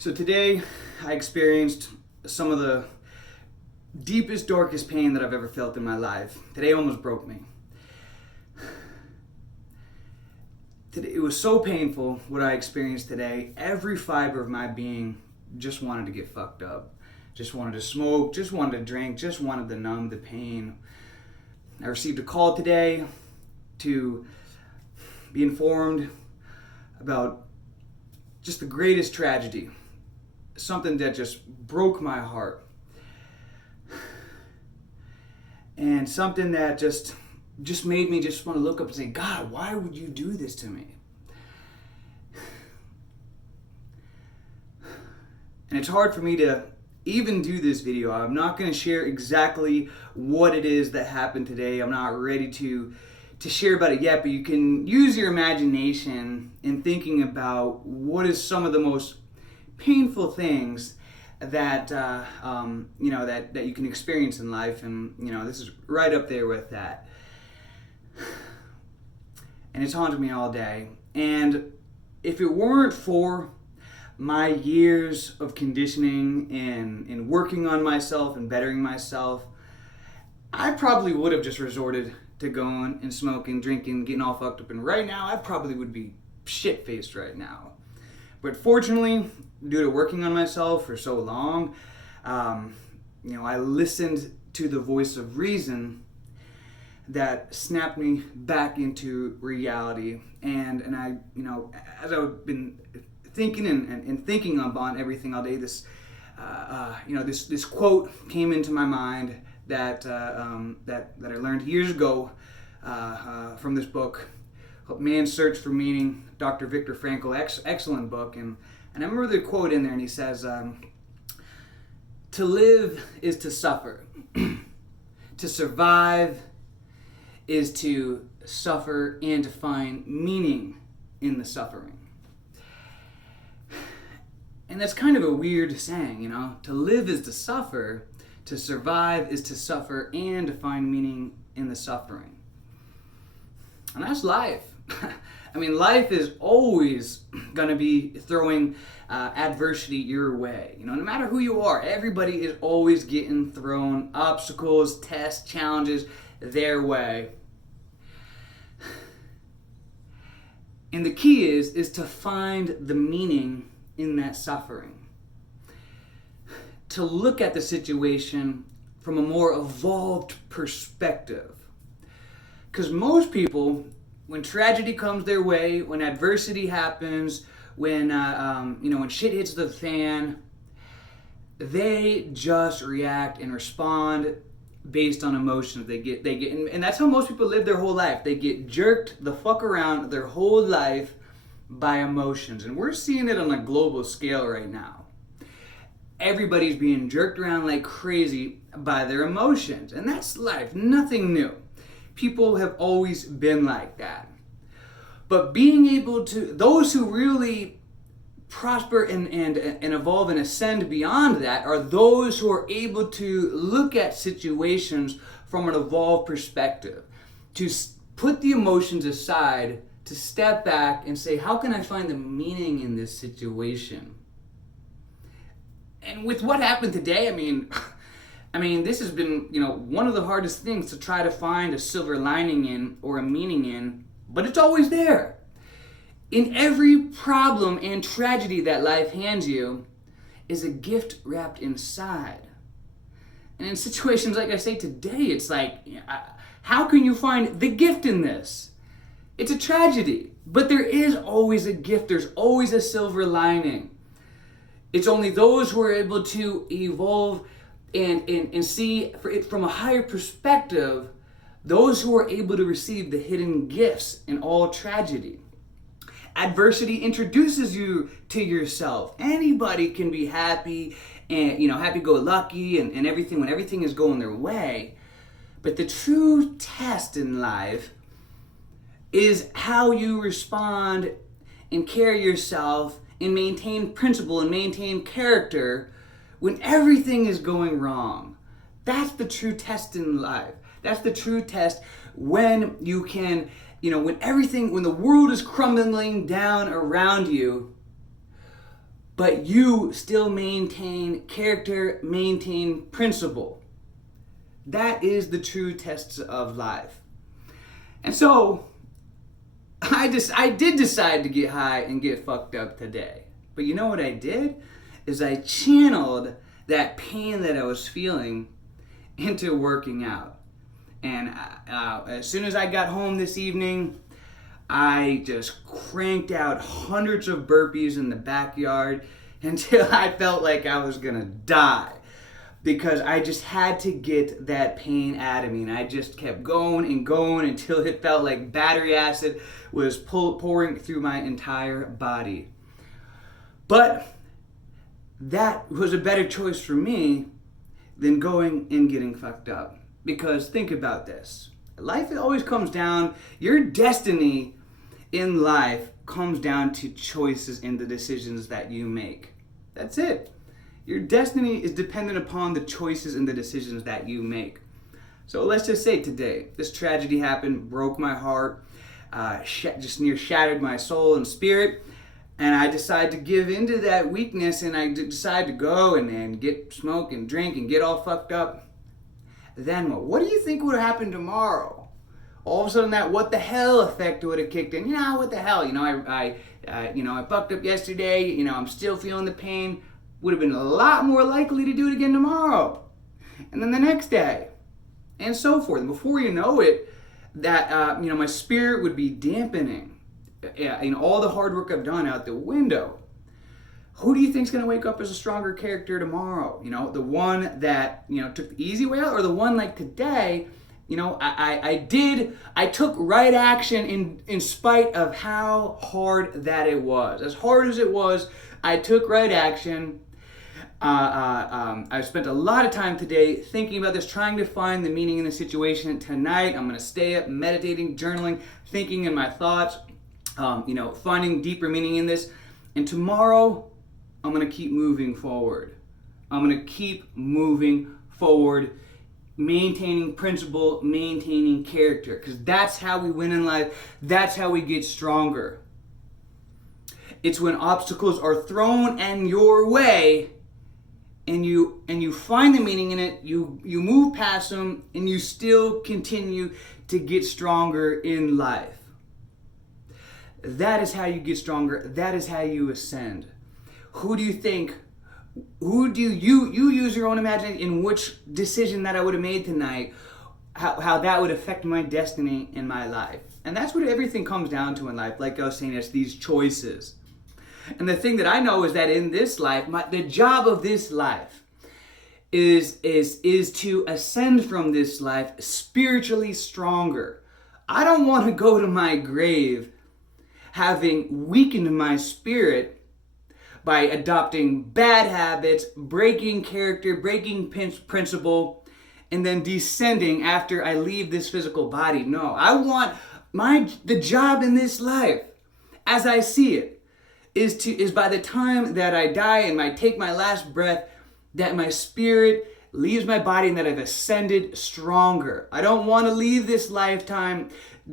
So today I experienced some of the deepest, darkest pain that I've ever felt in my life. Today almost broke me. Today, it was so painful what I experienced today. Every fiber of my being just wanted to get fucked up. Just wanted to smoke, just wanted to drink, just wanted to numb the pain. I received a call today to be informed about just the greatest tragedy. Something that just broke my heart. And something that just made me just want to look up and say, God, why would you do this to me? And it's hard for me to even do this video. I'm not going to share exactly what it is that happened today. I'm not ready to share about it yet, but you can use your imagination in thinking about what is some of the most painful things that that you can experience in life, and this is right up there with that. And it's haunted me all day. And if it weren't for my years of conditioning and working on myself and bettering myself, I probably would have just resorted to going and smoking, drinking, getting all fucked up. And right now, I probably would be shit-faced right now. But fortunately, due to working on myself for so long, I listened to the voice of reason that snapped me back into reality. And I, as I've been thinking and thinking about everything all day, this quote came into my mind that I learned years ago from this book, Man's Search for Meaning, Dr. Viktor Frankl, excellent book. And I remember the quote in there, and he says, to live is to suffer. To survive is to suffer and to find meaning in the suffering. And that's kind of a weird saying, To live is to suffer, to survive is to suffer and to find meaning in the suffering. And that's life. I mean, life is always going to be throwing adversity your way. No matter who you are, everybody is always getting thrown obstacles, tests, challenges their way. And the key is to find the meaning in that suffering. To look at the situation from a more evolved perspective. Because most people, when tragedy comes their way, when adversity happens, when shit hits the fan, they just react and respond based on emotions they get, and that's how most people live their whole life. They get jerked the fuck around their whole life by emotions, and we're seeing it on a global scale right now. Everybody's being jerked around like crazy by their emotions, and that's life, nothing new. People have always been like that. But being able to, those who really prosper and evolve and ascend beyond that are those who are able to look at situations from an evolved perspective, to put the emotions aside, to step back and say, how can I find the meaning in this situation? And with what happened today, I mean, this has been, one of the hardest things to try to find a silver lining in or a meaning in, but it's always there. In every problem and tragedy that life hands you is a gift wrapped inside. And in situations like I say today, it's like, how can you find the gift in this? It's a tragedy, but there is always a gift. There's always a silver lining. It's only those who are able to evolve and see it from a higher perspective, those who are able to receive the hidden gifts in all tragedy. Adversity introduces you to yourself. Anybody can be happy and happy-go-lucky and everything when everything is going their way. But the true test in life is how you respond and carry yourself and maintain principle and maintain character when everything is going wrong. That's the true test in life. That's the true test when you can, when the world is crumbling down around you, but you still maintain character, maintain principle. That is the true test of life. And so, I did decide to get high and get fucked up today. But you know what I did? Is I channeled that pain that I was feeling into working out. And as soon as I got home this evening, I just cranked out hundreds of burpees in the backyard until I felt like I was gonna die. Because I just had to get that pain out of me, and I just kept going and going until it felt like battery acid was pouring through my entire body. But that was a better choice for me than going and getting fucked up. Because think about this. Life always comes down, your destiny in life comes down to choices and the decisions that you make. That's it. Your destiny is dependent upon the choices and the decisions that you make. So let's just say today, this tragedy happened, broke my heart, just near shattered my soul and spirit, and I decided to give into that weakness, and I decided to go and get smoke and drink and get all fucked up. Then what? What do you think would happen tomorrow? All of a sudden that what the hell effect would have kicked in. What the hell? I fucked up yesterday, I'm still feeling the pain. Would have been a lot more likely to do it again tomorrow, and then the next day, and so forth. And before you know it, that my spirit would be dampening. All the hard work I've done out the window. Who do you think's going to wake up as a stronger character tomorrow? The one that took the easy way out, or the one like today? I took right action in spite of how hard that it was. As hard as it was, I took right action. I spent a lot of time today thinking about this, trying to find the meaning in the situation. Tonight, I'm going to stay up, meditating, journaling, thinking in my thoughts, finding deeper meaning in this. And tomorrow, I'm going to keep moving forward. I'm going to keep moving forward, maintaining principle, maintaining character, because that's how we win in life. That's how we get stronger. It's when obstacles are thrown in your way, and you find the meaning in it, you move past them, and you still continue to get stronger in life. That is how you get stronger. That is how you ascend. Who do you use your own imagination in which decision that I would have made tonight, how that would affect my destiny in my life. And that's what everything comes down to in life. Like I was saying, it's these choices. And the thing that I know is that in this life, the job of this life is to ascend from this life spiritually stronger. I don't want to go to my grave having weakened my spirit by adopting bad habits, breaking character, breaking principle, and then descending after I leave this physical body. No, I want the job in this life, as I see it, is by the time that I die and I take my last breath, that my spirit leaves my body and that I've ascended stronger. I don't want to leave this lifetime.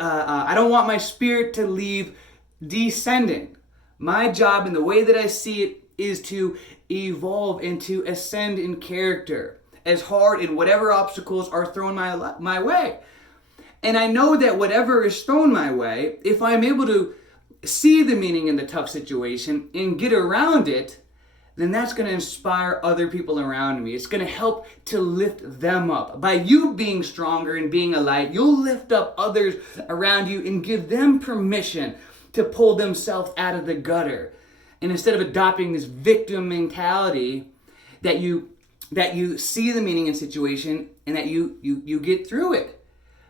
I don't want my spirit to leave descending. My job, in the way that I see it, is to evolve and to ascend in character as hard in whatever obstacles are thrown my way. And I know that whatever is thrown my way, if I'm able to see the meaning in the tough situation and get around it, then that's going to inspire other people around me. It's going to help to lift them up. By you being stronger and being a light, you'll lift up others around you and give them permission to pull themselves out of the gutter. And instead of adopting this victim mentality, that you see the meaning in situation and that you get through it.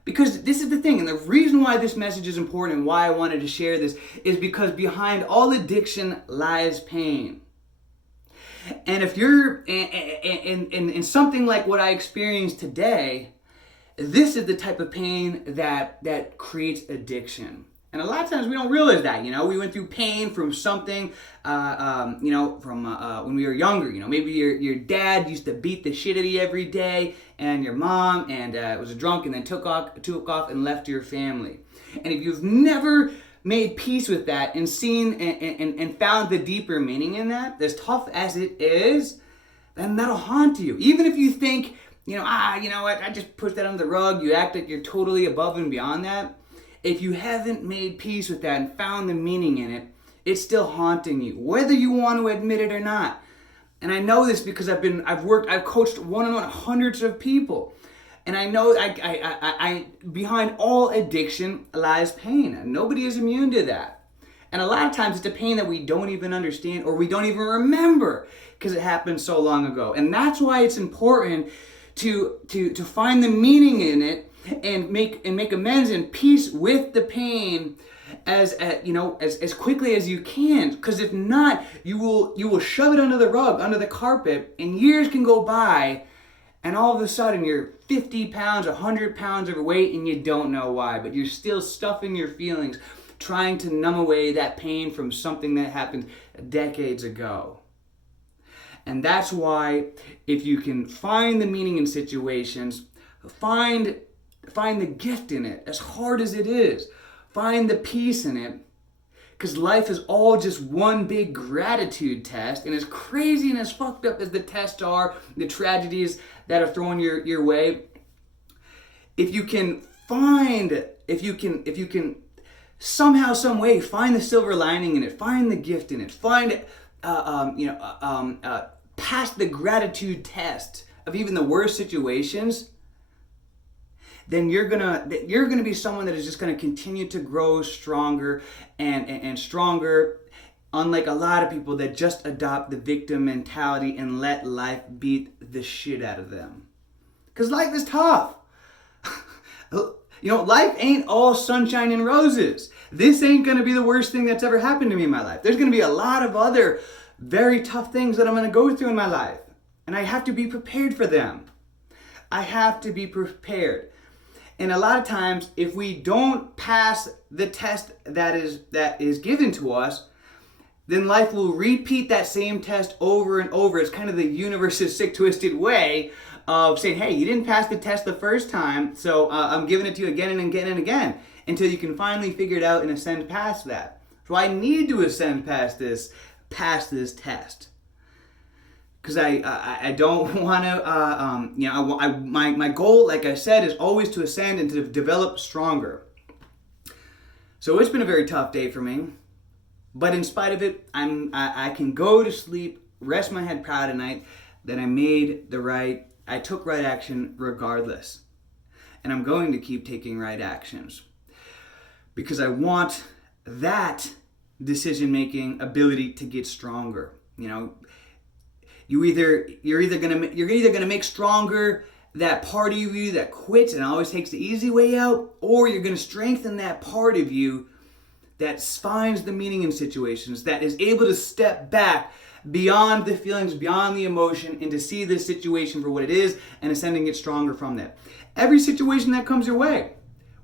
Because this is the thing, and the reason why this message is important and why I wanted to share this is because behind all addiction lies pain. And if you're in something like what I experienced today, this is the type of pain that creates addiction. And a lot of times we don't realize that, we went through pain from something, from when we were younger. Maybe your dad used to beat the shit out of you every day, and your mom was a drunk and then took off and left your family. And if you've never made peace with that and seen and found the deeper meaning in that, as tough as it is, then that'll haunt you. Even if you think, you know what, I just pushed that under the rug, you act like you're totally above and beyond that. If you haven't made peace with that and found the meaning in it, it's still haunting you, whether you want to admit it or not. And I know this because I've coached one-on-one hundreds of people. And I know I behind all addiction lies pain. And nobody is immune to that. And a lot of times it's a pain that we don't even understand or we don't even remember because it happened so long ago. And that's why it's important to find the meaning in it and make amends and peace with the pain as quickly as you can. Because if not, you will shove it under the rug, under the carpet, and years can go by. And all of a sudden, you're 50 pounds, 100 pounds overweight, and you don't know why. But you're still stuffing your feelings, trying to numb away that pain from something that happened decades ago. And that's why, if you can find the meaning in situations, find the gift in it, as hard as it is. Find the peace in it. Because life is all just one big gratitude test. And as crazy and as fucked up as the tests are, the tragedies that are thrown your way, if you can somehow, some way find the silver lining in it, find the gift in it, find pass the gratitude test of even the worst situations, then you're gonna be someone that is just gonna continue to grow stronger and stronger, unlike a lot of people that just adopt the victim mentality and let life beat the shit out of them. Because life is tough. Life ain't all sunshine and roses. This ain't gonna be the worst thing that's ever happened to me in my life. There's gonna be a lot of other very tough things that I'm gonna go through in my life. And I have to be prepared for them. I have to be prepared. And a lot of times, if we don't pass the test that is given to us, then life will repeat that same test over and over. It's kind of the universe's sick, twisted way of saying, hey, you didn't pass the test the first time, so I'm giving it to you again and again and again, until you can finally figure it out and ascend past that. So I need to ascend past this test. Because I don't want to, my goal, like I said, is always to ascend and to develop stronger. So it's been a very tough day for me. But in spite of it, I can go to sleep, rest my head proud at night that I took right action regardless. And I'm going to keep taking right actions. Because I want that decision-making ability to get stronger. You're either gonna make stronger that part of you that quits and always takes the easy way out, or you're gonna strengthen that part of you that finds the meaning in situations, that is able to step back beyond the feelings, beyond the emotion, and to see the situation for what it is and ascending it stronger from that. Every situation that comes your way,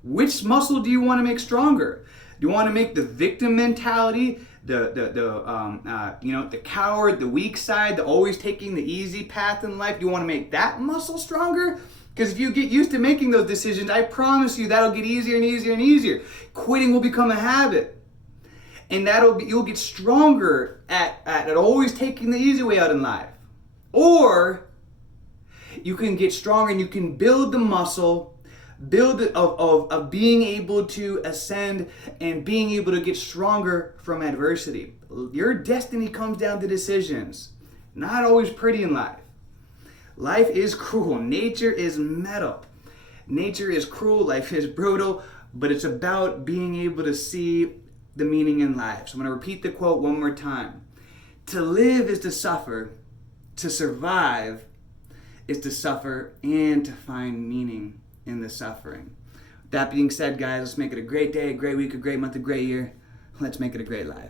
which muscle do you want to make stronger? Do you want to make the victim mentality, the coward, the weak side, the always taking the easy path in life? Do you want to make that muscle stronger? Because if you get used to making those decisions, I promise you that'll get easier and easier and easier. Quitting will become a habit. And you'll get stronger at always taking the easy way out in life. Or you can get stronger and you can build the muscle, of being able to ascend and being able to get stronger from adversity. Your destiny comes down to decisions. Not always pretty in life. Life is cruel. Nature is metal. Nature is cruel. Life is brutal. But it's about being able to see the meaning in life. So I'm going to repeat the quote one more time. To live is to suffer. To survive is to suffer and to find meaning in the suffering. That being said, guys, let's make it a great day, a great week, a great month, a great year. Let's make it a great life.